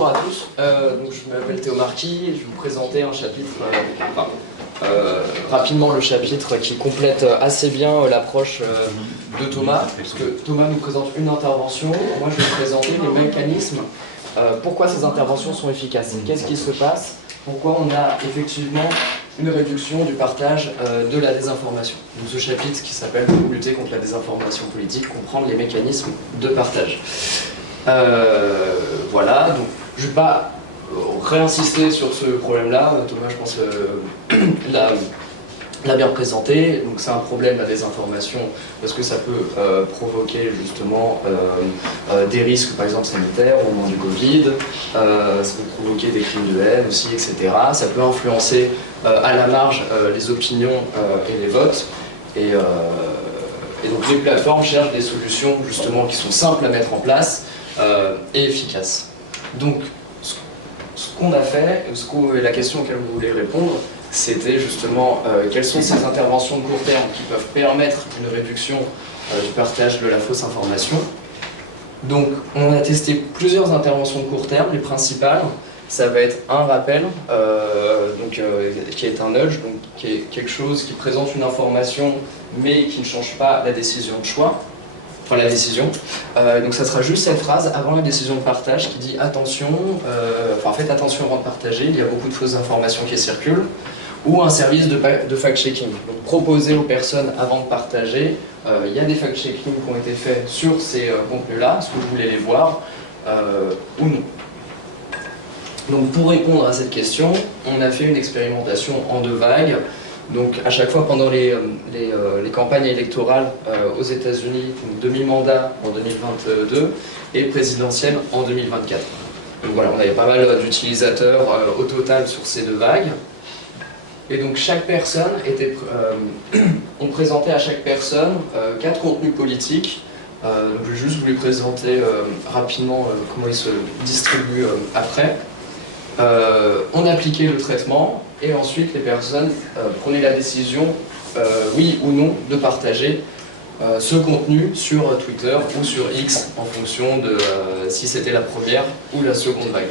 bonjour à tous. Donc je m'appelle Théo Marquis et je vais vous présenter un chapitre, rapidement le chapitre qui complète assez bien l'approche de Thomas, parce que Thomas nous présente une intervention, moi je vais vous présenter les mécanismes, pourquoi ces interventions sont efficaces, qu'est-ce qui se passe, pourquoi on a effectivement une réduction du partage de la désinformation. Donc ce chapitre qui s'appelle « Lutter contre la désinformation politique » comprend les mécanismes de partage. Voilà, donc je ne vais pas réinsister sur ce problème-là, Thomas je pense l'a bien présenté. Donc c'est un problème la désinformation parce que ça peut provoquer justement des risques par exemple sanitaires au moment du Covid, ça peut provoquer des crimes de haine aussi, etc. Ça peut influencer à la marge les opinions et les votes. Et donc les plateformes cherchent des solutions justement qui sont simples à mettre en place et efficaces. Donc ce qu'on a fait, la question auquel vous voulez répondre, c'était justement quelles sont ces interventions de court terme qui peuvent permettre une réduction du partage de la fausse information. Donc on a testé plusieurs interventions de court terme, les principales, ça va être un rappel, qui est un nudge, donc qui est quelque chose qui présente une information mais qui ne change pas la décision de choix. Enfin la décision. Donc ça sera juste cette phrase avant la décision de partage qui dit attention, faites attention avant de partager, il y a beaucoup de fausses informations qui circulent, ou un service de fact-checking. Donc proposer aux personnes avant de partager, il y a des fact-checking qui ont été faits sur ces contenus-là, est-ce que vous voulez les voir ou non. Donc pour répondre à cette question, on a fait une expérimentation en 2 vagues. Donc à chaque fois pendant les campagnes électorales aux États-Unis, demi-mandat en 2022 et présidentielle en 2024. Donc voilà, on avait pas mal d'utilisateurs au total sur ces 2 vagues. Et donc chaque personne on présentait à chaque personne 4 contenus politiques. Donc je vais juste vous les présenter rapidement comment ils se distribuent après. On appliquait le traitement et ensuite les personnes prenaient la décision, oui ou non, de partager ce contenu sur Twitter ou sur X en fonction de si c'était la première ou la seconde vague.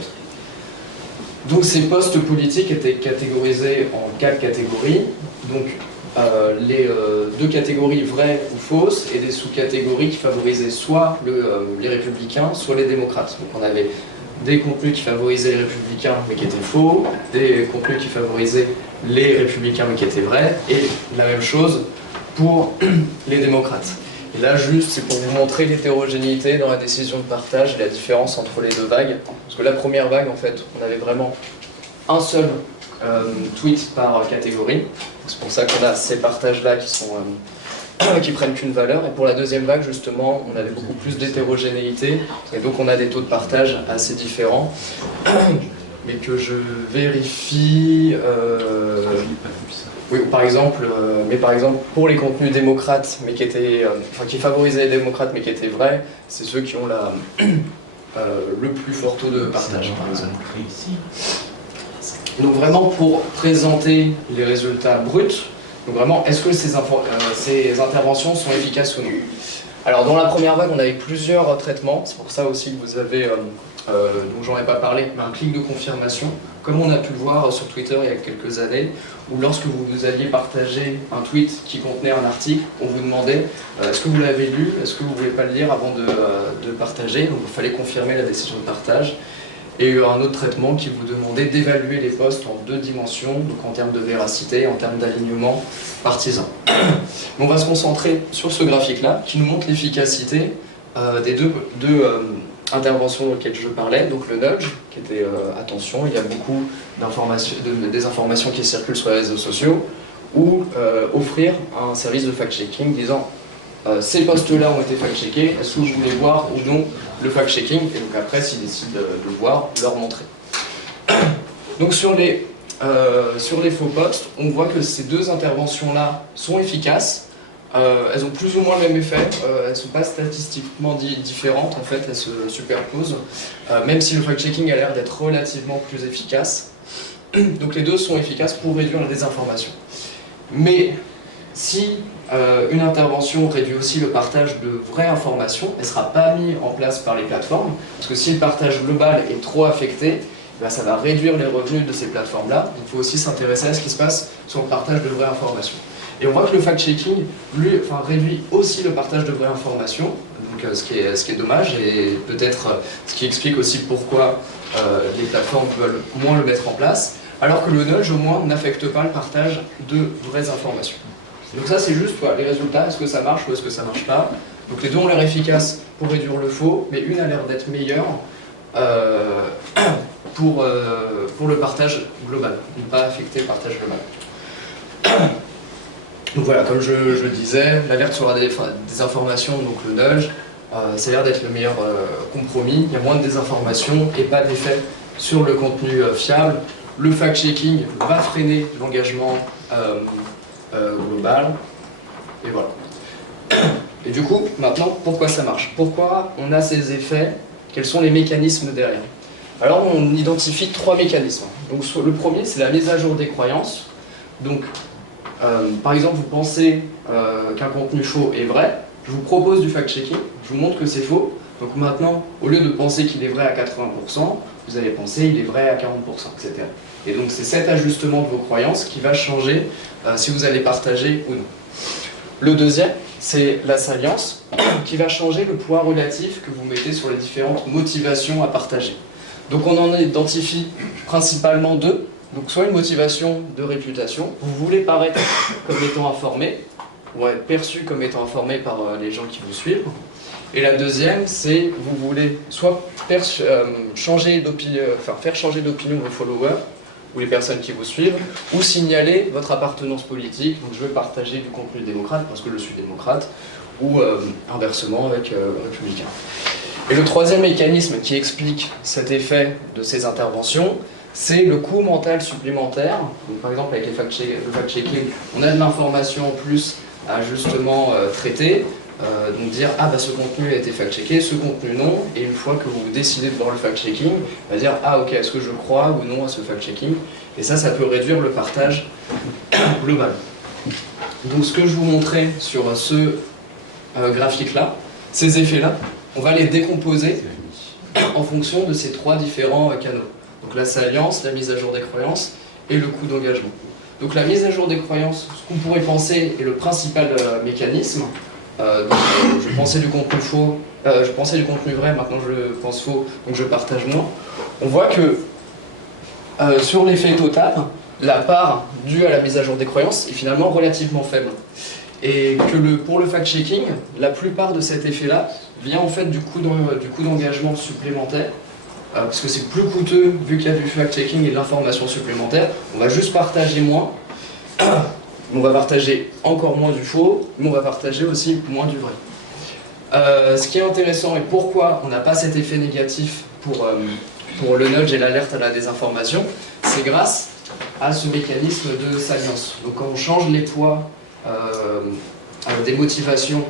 Donc ces posts politiques étaient catégorisés en 4 catégories, donc les 2 catégories vraies ou fausses et des sous-catégories qui favorisaient soit les républicains, soit les démocrates. Donc on avait des contenus qui favorisaient les républicains mais qui étaient faux, des contenus qui favorisaient les républicains mais qui étaient vrais, et la même chose pour les démocrates. Et là juste c'est pour vous montrer l'hétérogénéité dans la décision de partage et la différence entre les 2 vagues. Parce que la première vague en fait on avait vraiment un seul tweet par catégorie. C'est pour ça qu'on a ces partages là qui prennent qu'une valeur, et pour la deuxième vague justement on avait beaucoup plus d'hétérogénéité et donc on a des taux de partage assez différents mais que je vérifie oui, par exemple pour les contenus démocrates mais qui favorisaient les démocrates mais qui étaient vrais, c'est ceux qui ont le plus fort taux de partage par exemple. Donc vraiment pour présenter les résultats bruts, donc vraiment, est-ce que ces interventions sont efficaces ou non? Alors dans la première vague, on avait plusieurs traitements, c'est pour ça aussi que vous avez, dont j'en ai pas parlé, mais un clic de confirmation, comme on a pu le voir sur Twitter il y a quelques années, où lorsque vous alliez partager un tweet qui contenait un article, on vous demandait est-ce que vous l'avez lu, est-ce que vous ne voulez pas le lire avant de partager, donc il fallait confirmer la décision de partage. Et un autre traitement qui vous demandait d'évaluer les posts en 2 dimensions, donc en termes de véracité, en termes d'alignement partisan. On va se concentrer sur ce graphique-là, qui nous montre l'efficacité des deux interventions auxquelles je parlais, donc le nudge, qui était attention, il y a beaucoup des informations qui circulent sur les réseaux sociaux, ou offrir un service de fact-checking disant ces posts-là ont été fact-checkés, est-ce que vous voulez voir ou non le fact-checking, et donc après, s'ils décident de voir, leur montrer. Donc sur les faux posts, on voit que ces 2 interventions-là sont efficaces, elles ont plus ou moins le même effet, elles ne sont pas statistiquement différentes, en fait, elles se superposent, même si le fact-checking a l'air d'être relativement plus efficace. Donc les 2 sont efficaces pour réduire la désinformation. Mais si une intervention réduit aussi le partage de vraies informations, elle ne sera pas mise en place par les plateformes, parce que si le partage global est trop affecté, ben ça va réduire les revenus de ces plateformes-là. Donc il faut aussi s'intéresser à ce qui se passe sur le partage de vraies informations. Et on voit que le fact-checking, lui, réduit aussi le partage de vraies informations, donc, ce qui est dommage, et peut-être ce qui explique aussi pourquoi les plateformes veulent moins le mettre en place, alors que le nudge, au moins, n'affecte pas le partage de vraies informations. Donc ça, c'est juste les résultats, est-ce que ça marche ou est-ce que ça marche pas. Donc les deux ont l'air efficaces pour réduire le faux, mais une a l'air d'être meilleure pour le partage global, ne pas affecter le partage global. Donc voilà, comme je le disais, l'alerte sur la désinformation, donc le nudge, ça a l'air d'être le meilleur compromis. Il y a moins de désinformation et pas d'effet sur le contenu fiable. Le fact-checking va freiner l'engagement global. Et voilà. Et du coup, maintenant, pourquoi ça marche? Pourquoi on a ces effets? Quels sont les mécanismes derrière? Alors, on identifie 3 mécanismes. Donc, le premier, c'est la mise à jour des croyances. Donc, par exemple, vous pensez qu'un contenu faux est vrai, je vous propose du fact-checking, je vous montre que c'est faux. Donc maintenant, au lieu de penser qu'il est vrai à 80%, vous allez penser qu'il est vrai à 40%, etc. Et donc c'est cet ajustement de vos croyances qui va changer si vous allez partager ou non. Le deuxième, c'est la salience, qui va changer le poids relatif que vous mettez sur les différentes motivations à partager. Donc on en identifie principalement 2. Donc soit une motivation de réputation, vous voulez paraître comme étant informé, ou être perçu comme étant informé par les gens qui vous suivent. Et la deuxième, c'est vous voulez soit faire changer d'opinion vos followers, ou les personnes qui vous suivent, ou signaler votre appartenance politique. Donc je veux partager du contenu démocrate parce que je suis démocrate, ou inversement avec républicain. Et le troisième mécanisme qui explique cet effet de ces interventions, c'est le coût mental supplémentaire. Donc, par exemple, avec le fact-checking, on a de l'information en plus à justement traiter. Donc dire, ah bah ce contenu a été fact-checké, ce contenu non, et une fois que vous décidez de voir le fact-checking, on va dire, ah ok, est-ce que je crois ou non à ce fact-checking? Et ça peut réduire le partage global. Donc ce que je vous montrais sur ce graphique-là, ces effets-là, on va les décomposer en fonction de ces 3 différents canaux. Donc la salience, la mise à jour des croyances et le coût d'engagement. Donc la mise à jour des croyances, ce qu'on pourrait penser est le principal mécanisme. Je pensais du contenu faux, je pensais du contenu vrai, maintenant je pense faux, donc je partage moins. On voit que sur l'effet total, la part due à la mise à jour des croyances est finalement relativement faible. Et que pour le fact-checking, la plupart de cet effet-là vient en fait du coût d'engagement supplémentaire, parce que c'est plus coûteux vu qu'il y a du fact-checking et de l'information supplémentaire. On va juste partager moins. On va partager encore moins du faux, mais on va partager aussi moins du vrai. Ce qui est intéressant et pourquoi on n'a pas cet effet négatif pour le nudge et l'alerte à la désinformation, c'est grâce à ce mécanisme de salience. Donc quand on change les poids des motivations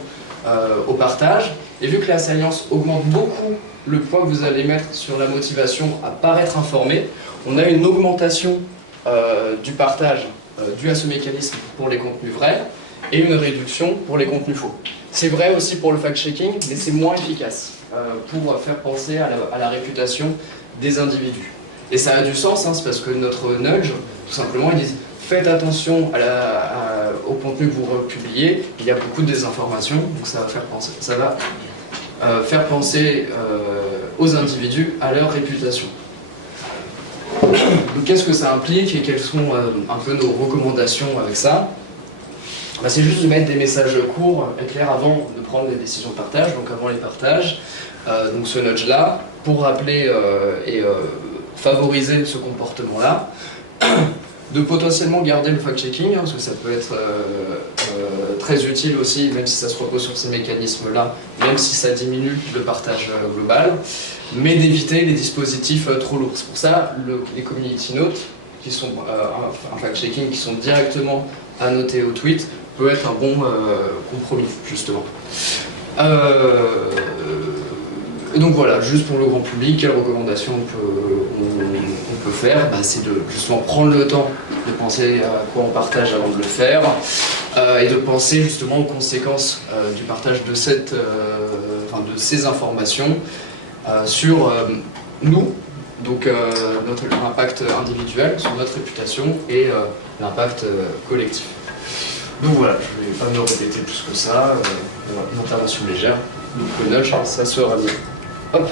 au partage, et vu que la salience augmente beaucoup le poids que vous allez mettre sur la motivation à paraître informé, on a une augmentation du partage dû à ce mécanisme pour les contenus vrais et une réduction pour les contenus faux. C'est vrai aussi pour le fact-checking, mais c'est moins efficace pour faire penser à la réputation des individus. Et ça a du sens, hein, c'est parce que notre nudge, tout simplement, ils disent faites attention au contenu que vous republiez, il y a beaucoup de désinformation, donc ça va faire penser aux individus à leur réputation. Donc qu'est-ce que ça implique et quelles sont un peu nos recommandations avec ça? C'est juste de mettre des messages courts et clairs avant de prendre les décisions de partage, donc avant les partages. Donc ce nudge-là, pour rappeler et favoriser ce comportement-là, de potentiellement garder le fact-checking, hein, parce que ça peut être très utile aussi, même si ça se repose sur ces mécanismes-là, même si ça diminue le partage global, mais d'éviter les dispositifs trop lourds. C'est pour ça les community notes, qui sont un fact-checking, qui sont directement annotés au tweet, peut être un bon compromis, justement. Et donc voilà, juste pour le grand public, quelles recommandations on peut faire? C'est de justement prendre le temps de penser à quoi on partage avant de le faire, et de penser justement aux conséquences du partage de, de ces informations sur nous, donc notre impact individuel, sur notre réputation et l'impact collectif. Donc voilà, je ne vais pas me répéter plus que ça, voilà, une intervention légère, donc le nudge, ça sera bien. Hop.